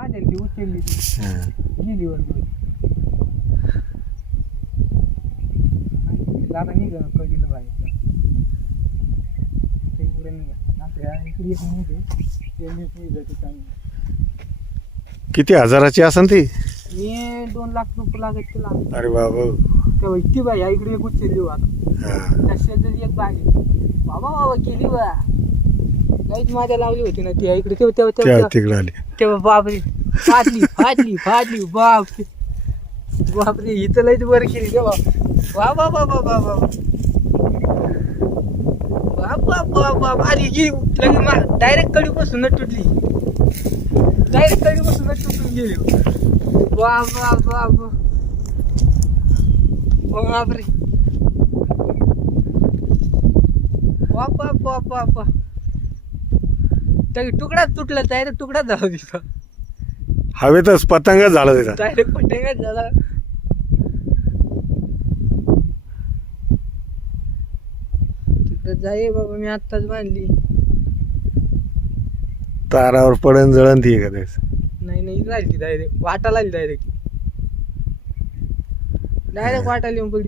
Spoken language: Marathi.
बांधेल ती उचलली ती हा. गेली वर आता निघ कधीला बाहेर इकडे निघा आपल्या इकडे येत नाही ते जाते चांगली. किती हजाराची असन ती? मी 2 लाख रुपये लागत तिला. अरे बाबा. तेव्हा इतकी बाई इकडे एक उचलली हो आता हा. त्या शेजारी एक बाग आहे. बाबा बाबा गेली बा काहीच माझ्या लावली होती ना ती इकडे तेव्हा त्या तेव्हा तिकडे आली. तेव्हा बापरे फाटली फाटली फाटली बापरे बापरे इथं लयच वर केली तेव्हा वा वा वा वा वा वा बाबा बाबा अरे गेली लगे डायरेक्ट कडी बसून तुटली डायरेक्ट कडी बसून तुटून गेली बाबा बाबा बापरे बापा बापा बापा त्या तुकडाच तुटला डायरेक्ट तुकडाच झाला तिथं हवेतच पतंग झाला त्याचा. डायरेक्ट पटेंगच झाला. तिकडं जाई बाबा मी आत्ताच बांधली. तारावर पडन जळण ती एखाद्याच. नाही राहिली डायरेक्ट वाटाला आली डायरेक्ट वाटाला येऊन पडली.